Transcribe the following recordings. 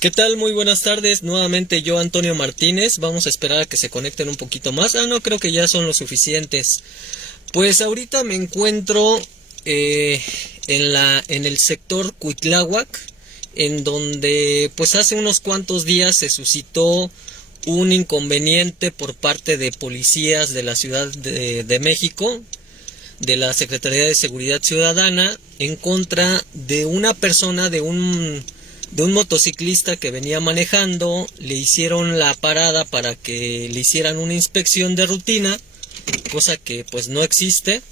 ¿Qué tal? Muy buenas tardes. Nuevamente yo, Antonio Martínez. Vamos a esperar a que se conecten un poquito más. No, creo que ya son lo suficientes. Pues ahorita me encuentro en el sector Cuitláhuac, en donde pues hace unos cuantos días se suscitó un inconveniente por parte de policías de la Ciudad de México, de la Secretaría de Seguridad Ciudadana, en contra de una persona, de un motociclista que venía manejando. Le hicieron la parada para que le hicieran una inspección de rutina, cosa que pues no existe,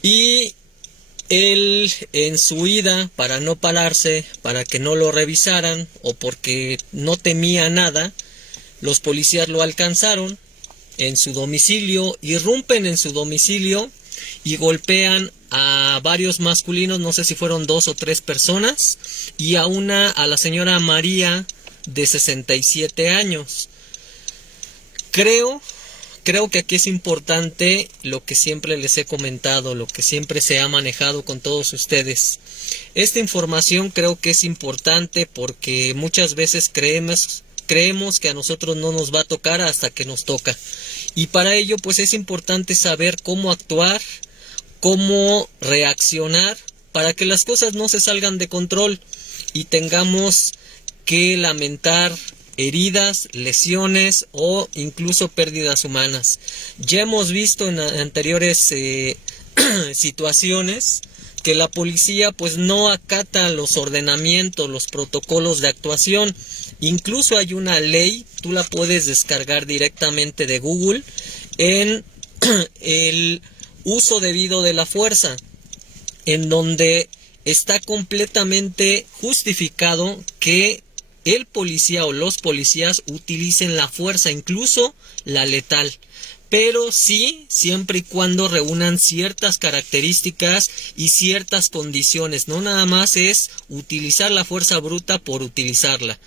y él, en su huida, para no pararse, para que no lo revisaran o porque no temía nada, los policías lo alcanzaron en su domicilio, irrumpen en su domicilio y golpean a varios masculinos, no sé si fueron 2 o 3 personas, y a la señora María, de 67 años. Creo que aquí es importante lo que siempre les he comentado, lo que siempre se ha manejado con todos ustedes. Esta información creo que es importante porque muchas veces creemos que a nosotros no nos va a tocar hasta que nos toca. Y para ello pues es importante saber cómo actuar, cómo reaccionar para que las cosas no se salgan de control y tengamos que lamentar heridas, lesiones o incluso pérdidas humanas. Ya hemos visto en anteriores situaciones que la policía pues no acata los ordenamientos, los protocolos de actuación. Incluso hay una ley, tú la puedes descargar directamente de Google, en el uso debido de la fuerza, en donde está completamente justificado que el policía o los policías utilicen la fuerza, incluso la letal, pero sí, siempre y cuando reúnan ciertas características y ciertas condiciones. No nada más es utilizar la fuerza bruta por utilizarla.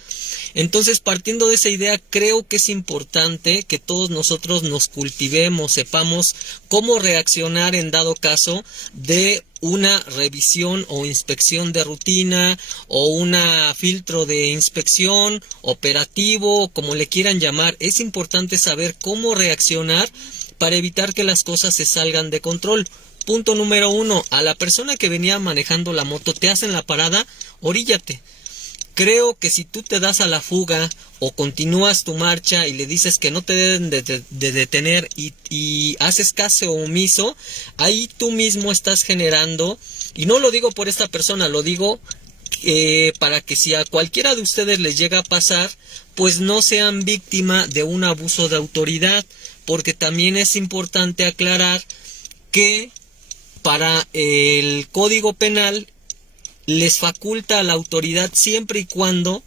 Entonces, partiendo de esa idea, creo que es importante que todos nosotros nos cultivemos, sepamos cómo reaccionar en dado caso de una revisión o inspección de rutina o una filtro de inspección, operativo, como le quieran llamar. Es importante saber cómo reaccionar para evitar que las cosas se salgan de control. Punto número 1, a la persona que venía manejando la moto, te hacen la parada, oríllate. Creo que si tú te das a la fuga o continúas tu marcha y le dices que no te deben de detener y haces caso omiso, ahí tú mismo estás generando, y no lo digo por esta persona, lo digo para que si a cualquiera de ustedes les llega a pasar, pues no sean víctima de un abuso de autoridad, porque también es importante aclarar que para el Código Penal les faculta a la autoridad siempre y cuando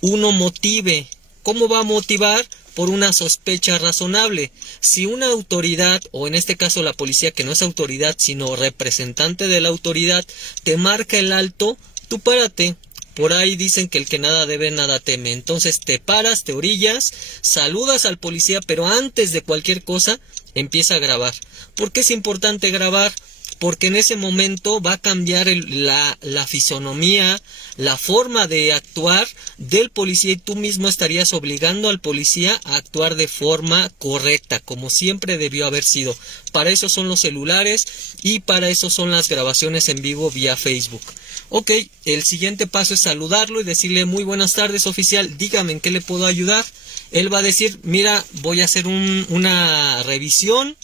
uno motive. ¿Cómo va a motivar? Por una sospecha razonable. Si una autoridad, o en este caso la policía, que no es autoridad sino representante de la autoridad, te marca el alto, tú párate. Por ahí dicen que el que nada debe, nada teme. Entonces te paras, te orillas, saludas al policía, pero antes de cualquier cosa empieza a grabar. ¿Por qué es importante grabar? Porque en ese momento va a cambiar la fisonomía, la forma de actuar del policía, y tú mismo estarías obligando al policía a actuar de forma correcta, como siempre debió haber sido. Para eso son los celulares y para eso son las grabaciones en vivo vía Facebook. Ok, el siguiente paso es saludarlo y decirle: muy buenas tardes, oficial, dígame en qué le puedo ayudar. Él va a decir: mira, voy a hacer una revisión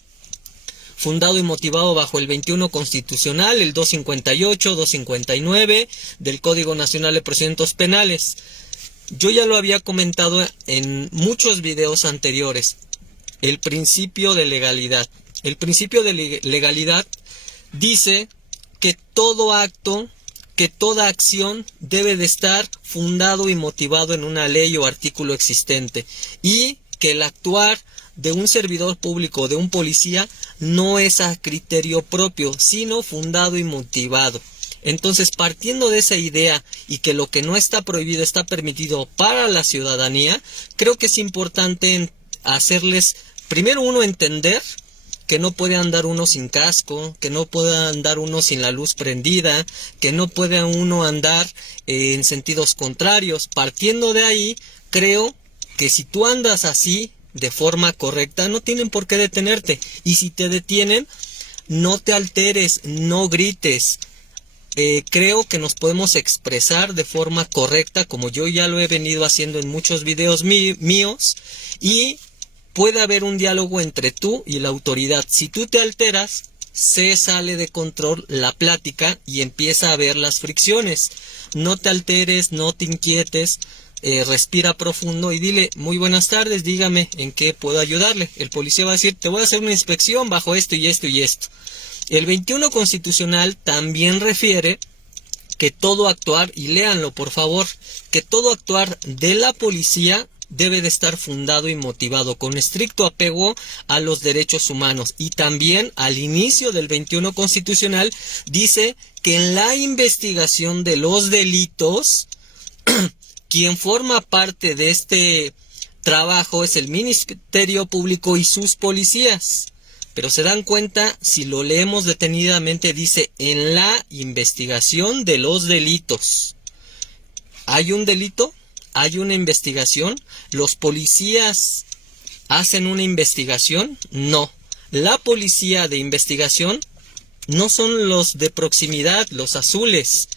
fundado y motivado bajo el 21 constitucional, el 258, 259 del Código Nacional de Procedimientos Penales. Yo ya lo había comentado en muchos videos anteriores. El principio de legalidad. El principio de legalidad dice que todo acto, que toda acción debe de estar fundado y motivado en una ley o artículo existente, y que el actuar de un servidor público, de un policía, no es a criterio propio, sino fundado y motivado. Entonces, partiendo de esa idea y que lo que no está prohibido está permitido para la ciudadanía, creo que es importante hacerles, primero uno, entender que no puede andar uno sin casco, que no puede andar uno sin la luz prendida, que no puede uno andar en sentidos contrarios. Partiendo de ahí, creo que si tú andas así, de forma correcta, no tienen por qué detenerte. Y si te detienen, no te alteres, no grites. Creo que nos podemos expresar de forma correcta, como yo ya lo he venido haciendo en muchos videos míos, y puede haber un diálogo entre tú y la autoridad. Si tú te alteras, se sale de control la plática y empieza a haber las fricciones. No te alteres, no te inquietes. Respira profundo y dile: muy buenas tardes, dígame en qué puedo ayudarle. El policía va a decir: te voy a hacer una inspección bajo esto y esto y esto. El 21 constitucional también refiere que todo actuar, y léanlo por favor, que todo actuar de la policía debe de estar fundado y motivado con estricto apego a los derechos humanos. Y también al inicio del 21 constitucional dice que en la investigación de los delitos quien forma parte de este trabajo es el Ministerio Público y sus policías. Pero se dan cuenta, si lo leemos detenidamente, dice en la investigación de los delitos. ¿Hay un delito? ¿Hay una investigación? ¿Los policías hacen una investigación? No. La policía de investigación no son los de proximidad, los azules.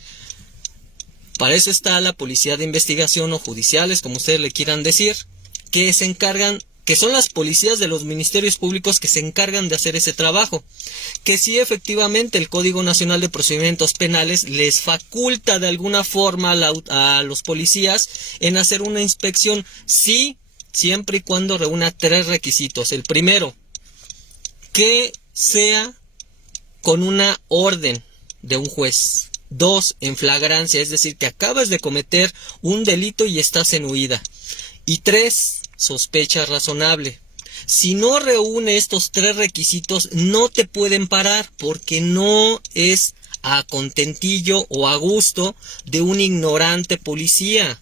Para eso está la policía de investigación o judiciales, como ustedes le quieran decir, que se encargan, que son las policías de los ministerios públicos que se encargan de hacer ese trabajo. Que sí, efectivamente, el Código Nacional de Procedimientos Penales les faculta de alguna forma a los policías en hacer una inspección, sí, siempre y cuando reúna 3 requisitos. El primero, que sea con una orden de un juez. 2, en flagrancia, es decir, que acabas de cometer un delito y estás en huida. Y 3, sospecha razonable. Si no reúne estos 3 requisitos, no te pueden parar, porque no es a contentillo o a gusto de un ignorante policía.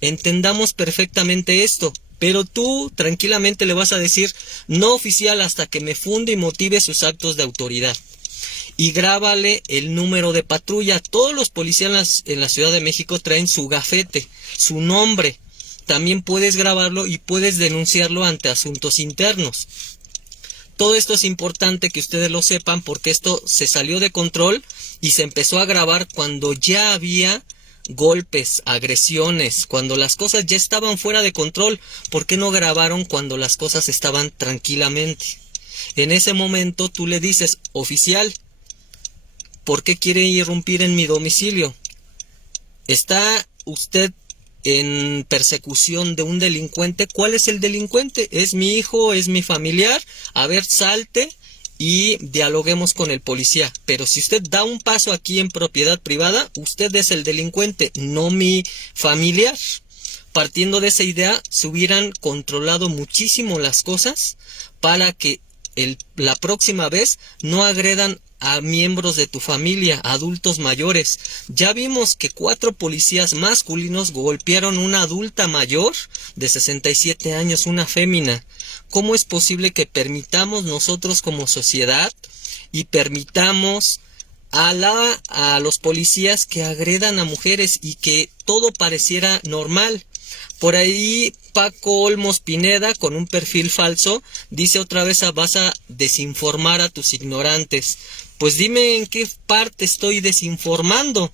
Entendamos perfectamente esto. Pero tú tranquilamente le vas a decir: no, oficial, hasta que me funde y motive sus actos de autoridad. Y grábale el número de patrulla. Todos los policías en la Ciudad de México traen su gafete, su nombre. También puedes grabarlo y puedes denunciarlo ante asuntos internos. Todo esto es importante que ustedes lo sepan, porque esto se salió de control y se empezó a grabar cuando ya había golpes, agresiones, cuando las cosas ya estaban fuera de control. ¿Por qué no grabaron cuando las cosas estaban tranquilamente? En ese momento tú le dices: oficial, ¿por qué quiere irrumpir en mi domicilio? ¿Está usted en persecución de un delincuente? ¿Cuál es el delincuente? ¿Es mi hijo? ¿Es mi familiar? A ver, salte y dialoguemos con el policía. Pero si usted da un paso aquí en propiedad privada, usted es el delincuente, no mi familiar. Partiendo de esa idea, se hubieran controlado muchísimo las cosas para que la próxima vez no agredan a miembros de tu familia, adultos mayores. Ya vimos que 4 policías masculinos golpearon a una adulta mayor de 67 años, una fémina. ¿Cómo es posible que permitamos nosotros como sociedad y permitamos a los policías que agredan a mujeres y que todo pareciera normal? Por ahí Paco Olmos Pineda, con un perfil falso, dice otra vez: vas a desinformar a tus ignorantes. Pues dime en qué parte estoy desinformando,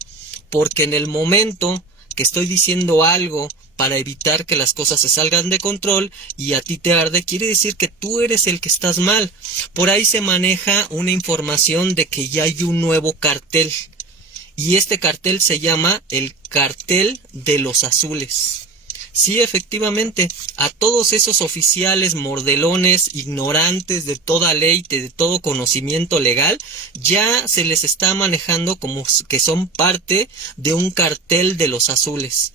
porque en el momento que estoy diciendo algo para evitar que las cosas se salgan de control y a ti te arde, quiere decir que tú eres el que estás mal. Por ahí se maneja una información de que ya hay un nuevo cartel, y este cartel se llama el Cartel de los Azules. Sí, efectivamente, a todos esos oficiales mordelones, ignorantes de toda ley, de todo conocimiento legal, ya se les está manejando como que son parte de un cartel de los azules.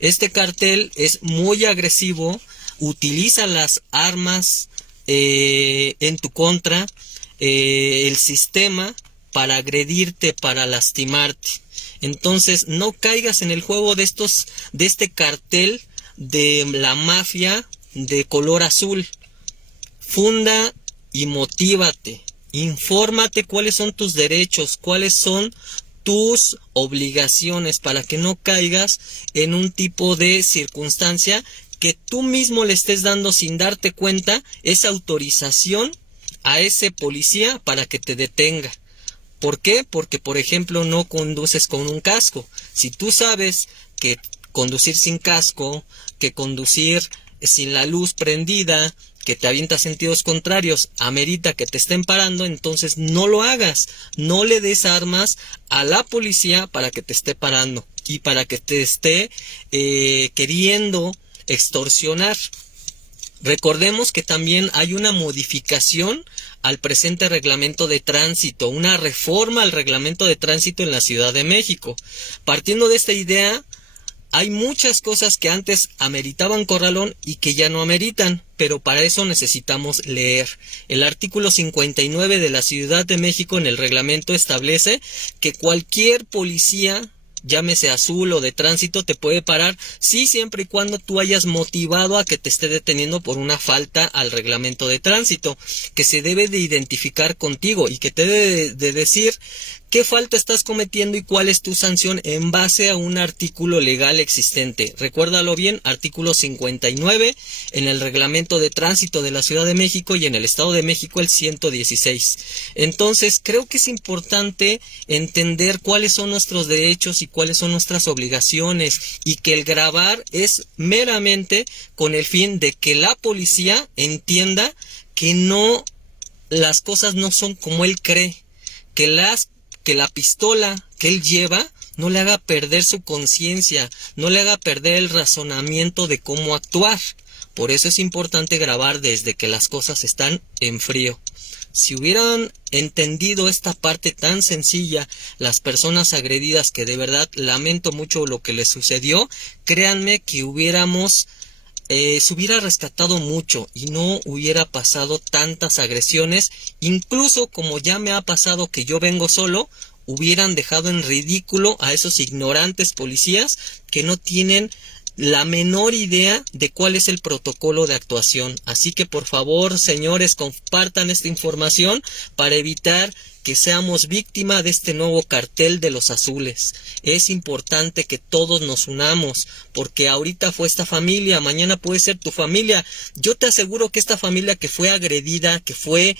Este cartel es muy agresivo, utiliza las armas en tu contra, el sistema, para agredirte, para lastimarte. Entonces, no caigas en el juego de este cartel de la mafia de color azul. Funda y motívate. Infórmate cuáles son tus derechos, cuáles son tus obligaciones, para que no caigas en un tipo de circunstancia que tú mismo le estés dando sin darte cuenta esa autorización a ese policía para que te detenga. ¿Por qué? Porque, por ejemplo, no conduces con un casco. Si tú sabes que conducir sin casco, que conducir sin la luz prendida, que te avienta sentidos contrarios, amerita que te estén parando, entonces no lo hagas. No le des armas a la policía para que te esté parando y para que te esté queriendo extorsionar. Recordemos que también hay una modificación al presente reglamento de tránsito, una reforma al reglamento de tránsito en la Ciudad de México. Partiendo de esta idea, hay muchas cosas que antes ameritaban corralón y que ya no ameritan, pero para eso necesitamos leer. El artículo 59 de la Ciudad de México en el reglamento establece que cualquier policía, llámese azul o de tránsito, te puede parar, sí, siempre y cuando tú hayas motivado a que te esté deteniendo por una falta al reglamento de tránsito, que se debe de identificar contigo y que te debe de decir qué falta estás cometiendo y cuál es tu sanción en base a un artículo legal existente. Recuérdalo bien, artículo 59 en el reglamento de tránsito de la Ciudad de México y en el Estado de México el 116. Entonces, creo que es importante entender cuáles son nuestros derechos y cuáles son nuestras obligaciones, y que el grabar es meramente con el fin de que la policía entienda que las cosas no son como él cree, que la pistola que él lleva no le haga perder su conciencia, no le haga perder el razonamiento de cómo actuar. Por eso es importante grabar desde que las cosas están en frío. Si hubieran entendido esta parte tan sencilla las personas agredidas, que de verdad lamento mucho lo que les sucedió, créanme que se hubiera rescatado mucho y no hubiera pasado tantas agresiones. Incluso, como ya me ha pasado que yo vengo solo, hubieran dejado en ridículo a esos ignorantes policías que no tienen la menor idea de cuál es el protocolo de actuación. Así que, por favor, señores, compartan esta información para evitar que seamos víctima de este nuevo cartel de los azules. Es importante que todos nos unamos, porque ahorita fue esta familia, mañana puede ser tu familia. Yo te aseguro que esta familia que fue agredida, que fue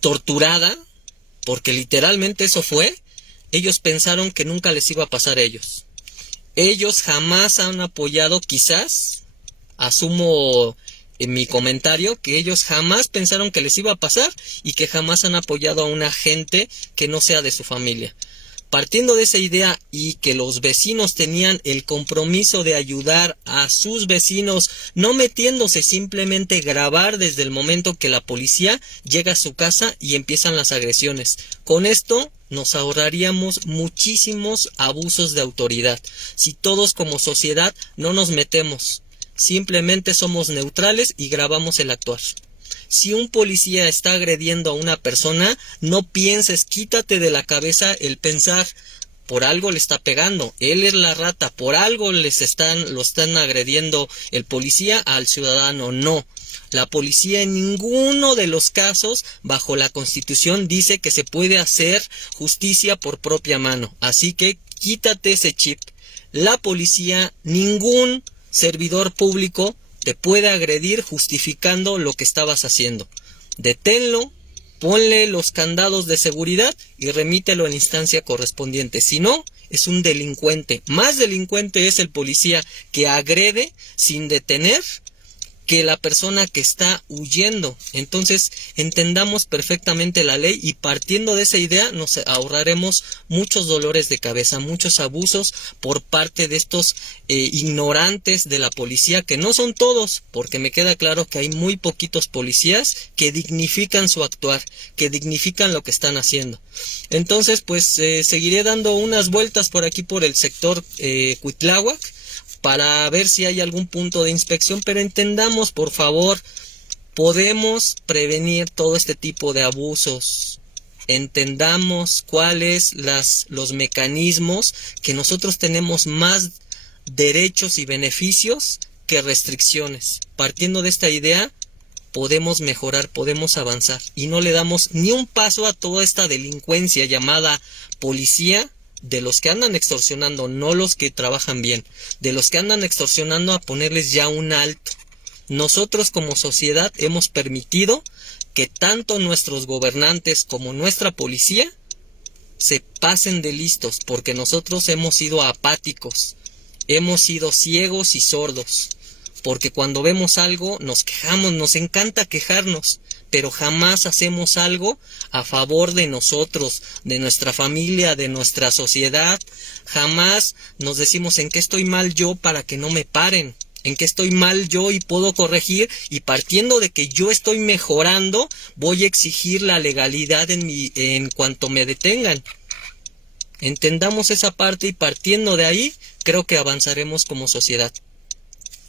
torturada, porque literalmente eso fue, ellos pensaron que nunca les iba a pasar a ellos. Ellos jamás han apoyado, quizás, asumo en mi comentario, que ellos jamás pensaron que les iba a pasar y que jamás han apoyado a una gente que no sea de su familia. Partiendo de esa idea y que los vecinos tenían el compromiso de ayudar a sus vecinos, no metiéndose, simplemente grabar desde el momento que la policía llega a su casa y empiezan las agresiones. Con esto nos ahorraríamos muchísimos abusos de autoridad. Si todos como sociedad no nos metemos, simplemente somos neutrales y grabamos el actuar. Si un policía está agrediendo a una persona, no pienses, quítate de la cabeza el pensar, por algo le está pegando, él es la rata, por algo lo están agrediendo el policía al ciudadano. No, la policía en ninguno de los casos, bajo la Constitución, dice que se puede hacer justicia por propia mano. Así que quítate ese chip. La policía, ningún servidor público te puede agredir justificando lo que estabas haciendo. Deténlo, ponle los candados de seguridad y remítelo en la instancia correspondiente. Si no, es un delincuente. Más delincuente es el policía que agrede sin detener que la persona que está huyendo. Entonces, entendamos perfectamente la ley, y partiendo de esa idea nos ahorraremos muchos dolores de cabeza, muchos abusos por parte de estos ignorantes de la policía, que no son todos, porque me queda claro que hay muy poquitos policías que dignifican su actuar, que dignifican lo que están haciendo. Entonces, pues seguiré dando unas vueltas por aquí por el sector Cuitláhuac, para ver si hay algún punto de inspección, pero entendamos, por favor, podemos prevenir todo este tipo de abusos. Entendamos cuáles los mecanismos, que nosotros tenemos más derechos y beneficios que restricciones. partiendo de esta idea, podemos mejorar, podemos avanzar. Y no le damos ni un paso a toda esta delincuencia llamada policía, de los que andan extorsionando, no los que trabajan bien, de los que andan extorsionando, a ponerles ya un alto. Nosotros como sociedad hemos permitido que tanto nuestros gobernantes como nuestra policía se pasen de listos, porque nosotros hemos sido apáticos, hemos sido ciegos y sordos, porque cuando vemos algo nos quejamos, nos encanta quejarnos, pero jamás hacemos algo a favor de nosotros, de nuestra familia, de nuestra sociedad. Jamás nos decimos en qué estoy mal yo para que no me paren, en qué estoy mal yo y puedo corregir, y partiendo de que yo estoy mejorando, voy a exigir la legalidad en cuanto me detengan. Entendamos esa parte, y partiendo de ahí, creo que avanzaremos como sociedad.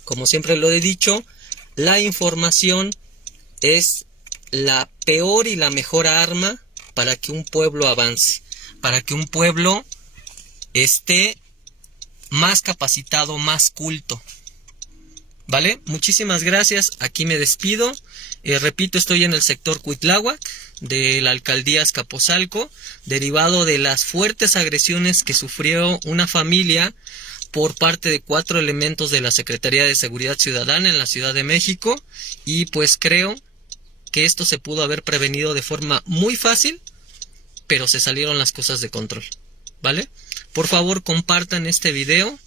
Como siempre lo he dicho, la información es la peor y la mejor arma para que un pueblo avance, para que un pueblo esté más capacitado, más culto. ¿Vale? Muchísimas gracias. Aquí me despido. Repito, estoy en el sector Cuitláhuac de la alcaldía Azcapotzalco, derivado de las fuertes agresiones que sufrió una familia por parte de 4 elementos de la Secretaría de Seguridad Ciudadana en la Ciudad de México. Y pues creo que esto se pudo haber prevenido de forma muy fácil, pero se salieron las cosas de control. ¿Vale? Por favor, compartan este video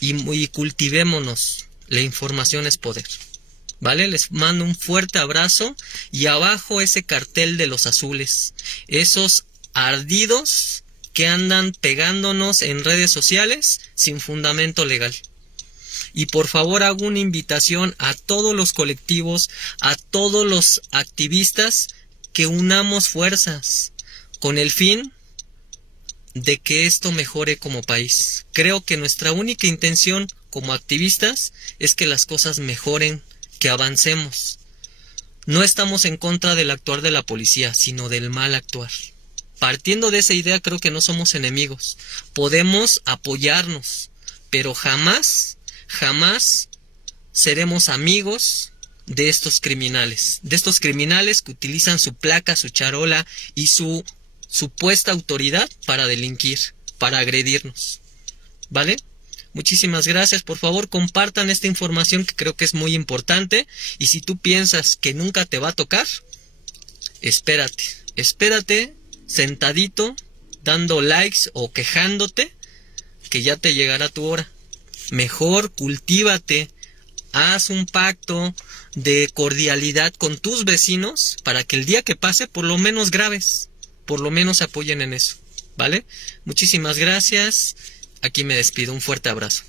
y cultivémonos. La información es poder. ¿Vale? Les mando un fuerte abrazo, y abajo ese cartel de los azules, esos ardidos que andan pegándonos en redes sociales sin fundamento legal. Y por favor hago una invitación a todos los colectivos, a todos los activistas, que unamos fuerzas con el fin de que esto mejore como país. Creo que nuestra única intención como activistas es que las cosas mejoren, que avancemos. No estamos en contra del actuar de la policía, sino del mal actuar. Partiendo de esa idea, creo que no somos enemigos. Podemos apoyarnos, pero jamás seremos amigos de estos criminales. De estos criminales que utilizan su placa, su charola y su supuesta autoridad para delinquir, para agredirnos. ¿Vale? Muchísimas gracias. Por favor, compartan esta información, que creo que es muy importante. Y si tú piensas que nunca te va a tocar, espérate sentadito, dando likes o quejándote, que ya te llegará tu hora. Mejor cultívate, haz un pacto de cordialidad con tus vecinos, para que el día que pase por lo menos grabes, por lo menos se apoyen en eso. ¿Vale? Muchísimas gracias. Aquí me despido. Un fuerte abrazo.